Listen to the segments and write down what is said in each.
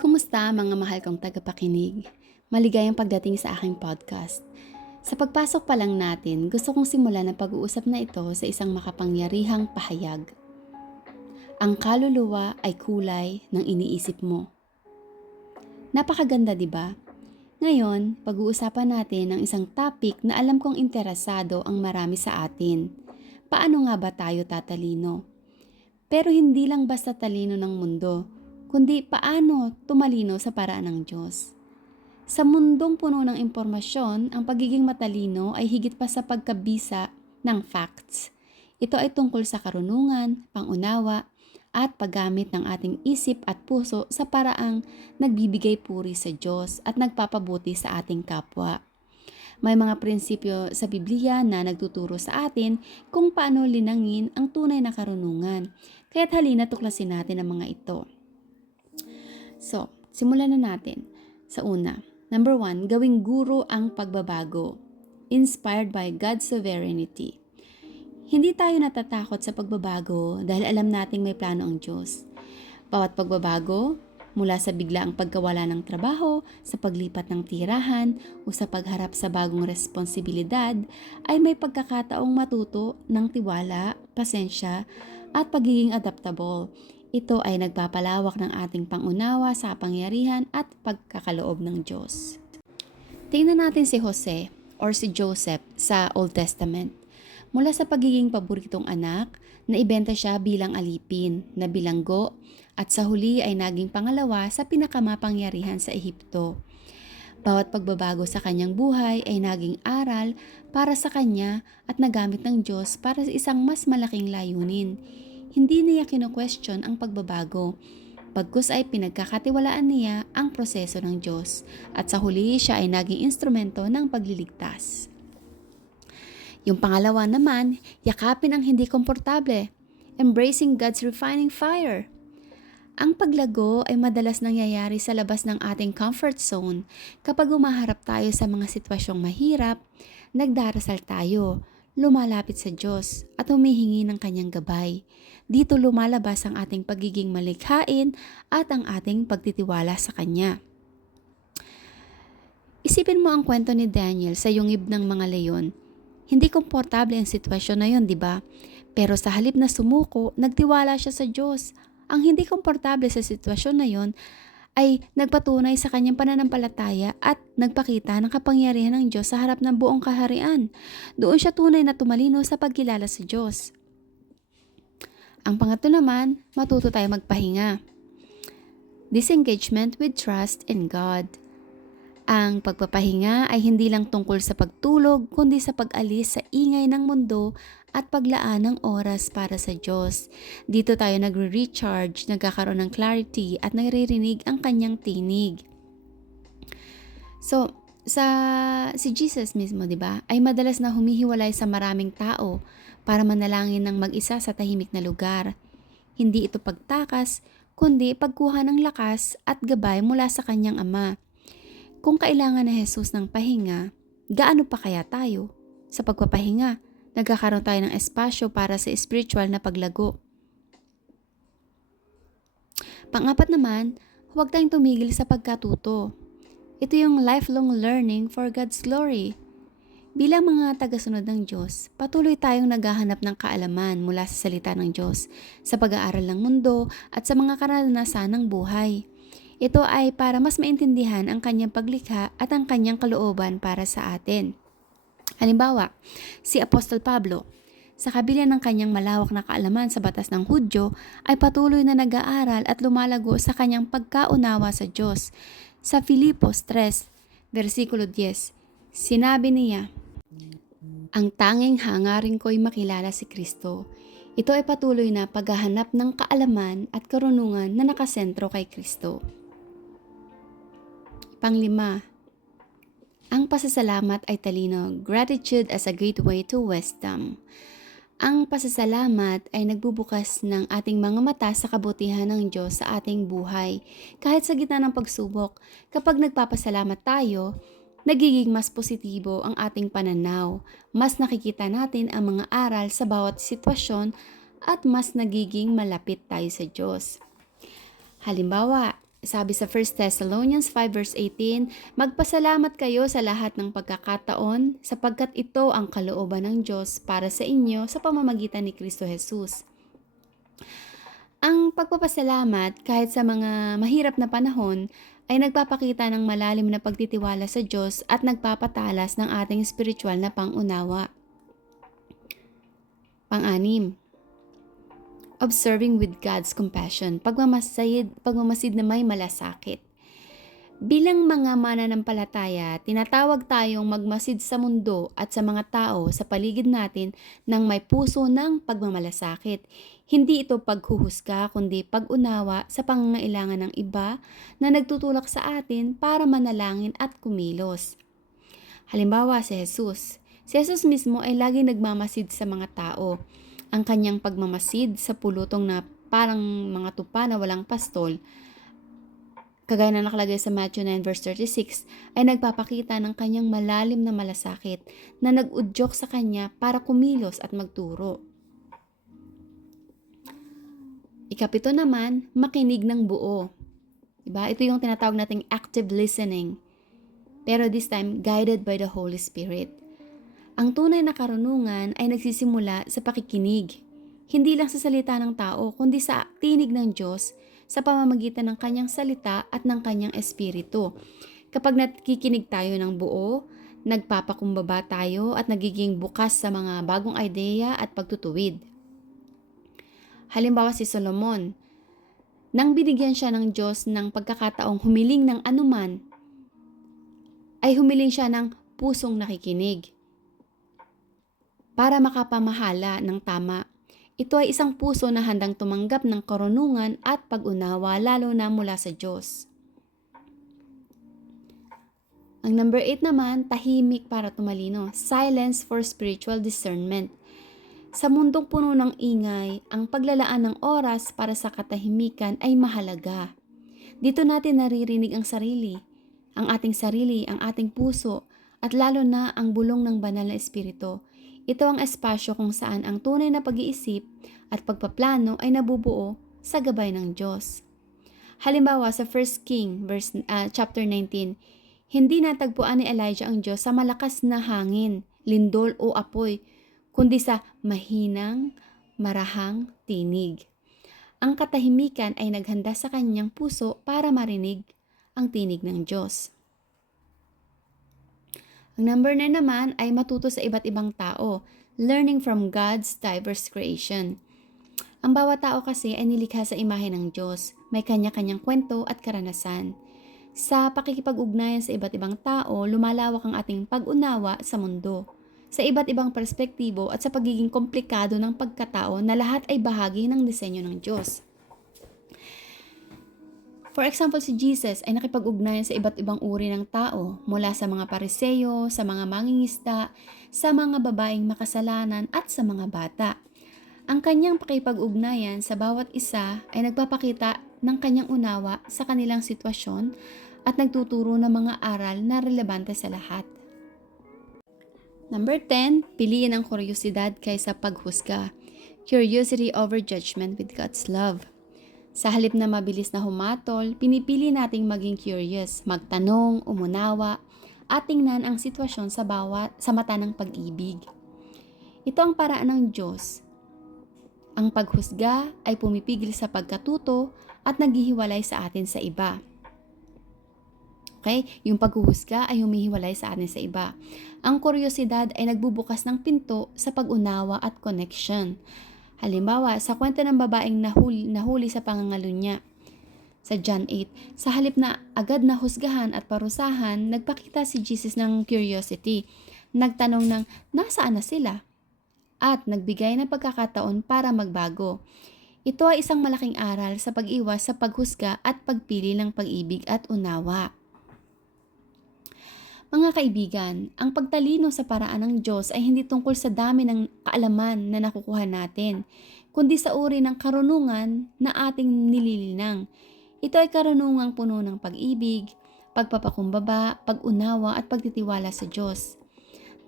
Kumusta mga mahal kong tagapakinig? Maligayang pagdating sa aking podcast. Sa pagpasok pa lang natin, gusto kong simulan ang pag-uusap na ito sa isang makapangyarihang pahayag. Ang kaluluwa ay kulay ng iniisip mo. Napakaganda, di ba? Ngayon, pag-uusapan natin ang isang topic na alam kong interesado ang marami sa atin. Paano nga ba tayo tatalino? Pero hindi lang basta talino ng mundo, kundi paano tumalino sa paraan ng Diyos. Sa mundong puno ng impormasyon, ang pagiging matalino ay higit pa sa pagkabisa ng facts. Ito ay tungkol sa karunungan, pangunawa, at paggamit ng ating isip at puso sa paraang nagbibigay puri sa Diyos at nagpapabuti sa ating kapwa. May mga prinsipyo sa Biblia na nagtuturo sa atin kung paano linangin ang tunay na karunungan. Kaya't halina tuklasin natin ang mga ito. So, simulan na natin. Sa una, number one, gawing guro ang pagbabago. Inspired by God's sovereignty. Hindi tayo natatakot sa pagbabago dahil alam nating may plano ang Diyos. Bawat pagbabago, mula sa biglaang pagkawala ng trabaho, sa paglipat ng tirahan, o sa pagharap sa bagong responsibilidad, ay may pagkakataong matuto ng tiwala, pasensya, at pagiging adaptable. Ito ay nagpapalawak ng ating pangunawa sa pangyarihan at pagkakaloob ng Diyos. Tingnan natin si Jose or si Joseph sa Old Testament. Mula sa pagiging paboritong anak, naibenta siya bilang alipin, na bilanggo, at sa huli ay naging pangalawa sa pinakamapangyarihan sa Ehipto. Bawat pagbabago sa kanyang buhay ay naging aral para sa kanya at nagamit ng Diyos para sa isang mas malaking layunin. Hindi niya kino-question ang pagbabago. Pagkus ay pinagkakatiwalaan niya ang proseso ng Diyos at sa huli siya ay naging instrumento ng pagliligtas. Yung pangalawa naman, yakapin ang hindi komportable. Embracing God's refining fire. Ang paglago ay madalas nangyayari sa labas ng ating comfort zone. Kapag umaharap tayo sa mga sitwasyong mahirap, nagdarasal tayo, lumalapit sa Diyos at humihingi ng kanyang gabay. Dito lumalabas ang ating pagiging malikhain at ang ating pagtitiwala sa Kanya. Isipin mo ang kwento ni Daniel sa yungib ng mga leyon hindi komportable ang sitwasyon na yon, di ba? Pero sa halip na sumuko, nagtiwala siya sa Diyos. Ang hindi komportable sa sitwasyon na yon ay nagpatunay sa kanyang pananampalataya at nagpakita ng kapangyarihan ng Diyos sa harap ng buong kaharian. Doon siya tunay na tumalino sa pagkilala sa Diyos. Ang pangatlo naman, matuto tayo magpahinga. Disengagement with trust in God. Ang pagpapahinga ay hindi lang tungkol sa pagtulog, kundi sa pag-alis sa ingay ng mundo at paglaan ng oras para sa Diyos. Dito tayo nagre-recharge, nagkakaroon ng clarity at naririnig ang kanyang tinig. So, sa si Jesus mismo, 'di ba? Ay madalas na humihiwalay sa maraming tao para manalangin ng mag-isa sa tahimik na lugar. Hindi ito pagtakas, kundi pagkuha ng lakas at gabay mula sa kanyang ama. Kung kailangan na Jesus ng pahinga, gaano pa kaya tayo? Sa pagpapahinga, nagkakaroon tayo ng espasyo para sa spiritual na paglago. Pangapat naman, huwag tayong tumigil sa pagkatuto. Ito yung lifelong learning for God's glory. Bilang mga tagasunod ng Diyos, patuloy tayong naghahanap ng kaalaman mula sa salita ng Diyos, sa pag-aaral ng mundo at sa mga karanasan ng buhay. Ito ay para mas maintindihan ang kanyang paglikha at ang kanyang kalooban para sa atin. Halimbawa, si Apostol Pablo, sa kabila ng kanyang malawak na kaalaman sa batas ng Hudyo, ay patuloy na nag-aaral at lumalago sa kanyang pagkaunawa sa Diyos. Sa Filipos 3, versikulo 10, sinabi niya, Ang tanging hangarin ko'y makilala si Kristo. Ito ay patuloy na paghahanap ng kaalaman at karunungan na nakasentro kay Kristo. Panglima, ang pasasalamat ay talino. Gratitude as a gateway to wisdom. Ang pasasalamat ay nagbubukas ng ating mga mata sa kabutihan ng Diyos sa ating buhay. Kahit sa gitna ng pagsubok, kapag nagpapasalamat tayo, nagiging mas positibo ang ating pananaw. Mas nakikita natin ang mga aral sa bawat sitwasyon at mas nagiging malapit tayo sa Diyos. Halimbawa, Sabi sa 1 Thessalonians 5 verse 18, Magpasalamat kayo sa lahat ng pagkakataon sapagkat ito ang kalooban ng Diyos para sa inyo sa pamamagitan ni Kristo Jesus. Ang pagpapasalamat kahit sa mga mahirap na panahon ay nagpapakita ng malalim na pagtitiwala sa Diyos at nagpapatalas ng ating spiritual na pangunawa. Pang-anim, observing with God's compassion, pagmamasid, pagmamasid na may malasakit. Bilang mga mananampalataya, tinatawag tayong magmasid sa mundo at sa mga tao sa paligid natin ng may puso ng pagmamalasakit. Hindi ito paghuhusga kundi pag-unawa sa pangangailangan ng iba na nagtutulak sa atin para manalangin at kumilos. Halimbawa si Jesus. Si Jesus mismo ay laging nagmamasid sa mga tao ang kanyang pagmamasid sa pulutong na parang mga tupa na walang pastol, kagaya na nakalagay sa Matthew 9 verse 36, ay nagpapakita ng kanyang malalim na malasakit na nag-udyok sa kanya para kumilos at magturo. Ikapito naman, makinig ng buo. Diba? Ito yung tinatawag nating active listening. Pero this time, guided by the Holy Spirit. Ang tunay na karunungan ay nagsisimula sa pakikinig. Hindi lang sa salita ng tao, kundi sa tinig ng Diyos sa pamamagitan ng kanyang salita at ng kanyang espiritu. Kapag nakikinig tayo ng buo, nagpapakumbaba tayo at nagiging bukas sa mga bagong ideya at pagtutuwid. Halimbawa si Solomon, nang binigyan siya ng Diyos ng pagkakataong humiling ng anuman, ay humiling siya ng pusong nakikinig para makapamahala ng tama. Ito ay isang puso na handang tumanggap ng karunungan at pag-unawa lalo na mula sa Diyos. Ang number 8 naman, tahimik para tumalino. Silence for spiritual discernment. Sa mundong puno ng ingay, ang paglalaan ng oras para sa katahimikan ay mahalaga. Dito natin naririnig ang sarili, ang ating sarili, ang ating puso, at lalo na ang bulong ng banal na espiritu. Ito ang espasyo kung saan ang tunay na pag-iisip at pagpaplano ay nabubuo sa gabay ng Diyos. Halimbawa sa 1 King verse, uh, chapter 19, hindi natagpuan ni Elijah ang Diyos sa malakas na hangin, lindol o apoy, kundi sa mahinang, marahang tinig. Ang katahimikan ay naghanda sa kanyang puso para marinig ang tinig ng Diyos. Ang number 9 naman ay matuto sa iba't ibang tao, learning from God's diverse creation. Ang bawat tao kasi ay nilikha sa imahe ng Diyos, may kanya-kanyang kwento at karanasan. Sa pakikipag-ugnayan sa iba't ibang tao, lumalawak ang ating pag-unawa sa mundo. Sa iba't ibang perspektibo at sa pagiging komplikado ng pagkatao na lahat ay bahagi ng disenyo ng Diyos. For example, si Jesus ay nakipag-ugnayan sa iba't ibang uri ng tao, mula sa mga pariseyo, sa mga mangingisda, sa mga babaeng makasalanan at sa mga bata. Ang kanyang pakipag-ugnayan sa bawat isa ay nagpapakita ng kanyang unawa sa kanilang sitwasyon at nagtuturo ng mga aral na relevante sa lahat. Number 10, piliin ang kuryosidad kaysa paghusga. Curiosity over judgment with God's love. Sa halip na mabilis na humatol, pinipili nating maging curious, magtanong, umunawa, at tingnan ang sitwasyon sa bawat sa mata ng pag-ibig. Ito ang paraan ng Diyos. Ang paghusga ay pumipigil sa pagkatuto at naghihiwalay sa atin sa iba. Okay? Yung paghuhusga ay humihiwalay sa atin sa iba. Ang kuryosidad ay nagbubukas ng pinto sa pag-unawa at connection. Halimbawa, sa kwento ng babaeng nahuli, nahuli sa pangangalunya sa John 8, sa halip na agad na husgahan at parusahan, nagpakita si Jesus ng curiosity. Nagtanong ng nasaan na sila? At nagbigay ng pagkakataon para magbago. Ito ay isang malaking aral sa pag-iwas sa paghusga at pagpili ng pag-ibig at unawa. Mga kaibigan, ang pagtalino sa paraan ng Diyos ay hindi tungkol sa dami ng kaalaman na nakukuha natin, kundi sa uri ng karunungan na ating nililinang. Ito ay karunungang puno ng pag-ibig, pagpapakumbaba, pag-unawa at pagtitiwala sa Diyos.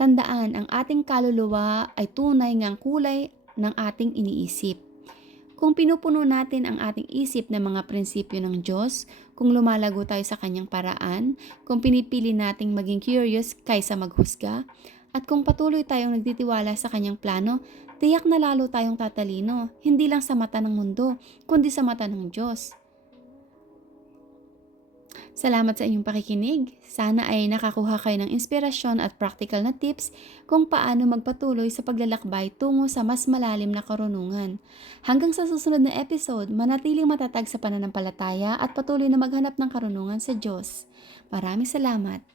Tandaan, ang ating kaluluwa ay tunay ngang kulay ng ating iniisip. Kung pinupuno natin ang ating isip ng mga prinsipyo ng Diyos, kung lumalago tayo sa kanyang paraan, kung pinipili nating maging curious kaysa maghusga, at kung patuloy tayong nagtitiwala sa kanyang plano, tiyak na lalo tayong tatalino, hindi lang sa mata ng mundo, kundi sa mata ng Diyos. Salamat sa inyong pakikinig. Sana ay nakakuha kayo ng inspirasyon at practical na tips kung paano magpatuloy sa paglalakbay tungo sa mas malalim na karunungan. Hanggang sa susunod na episode, manatiling matatag sa pananampalataya at patuloy na maghanap ng karunungan sa Diyos. Maraming salamat.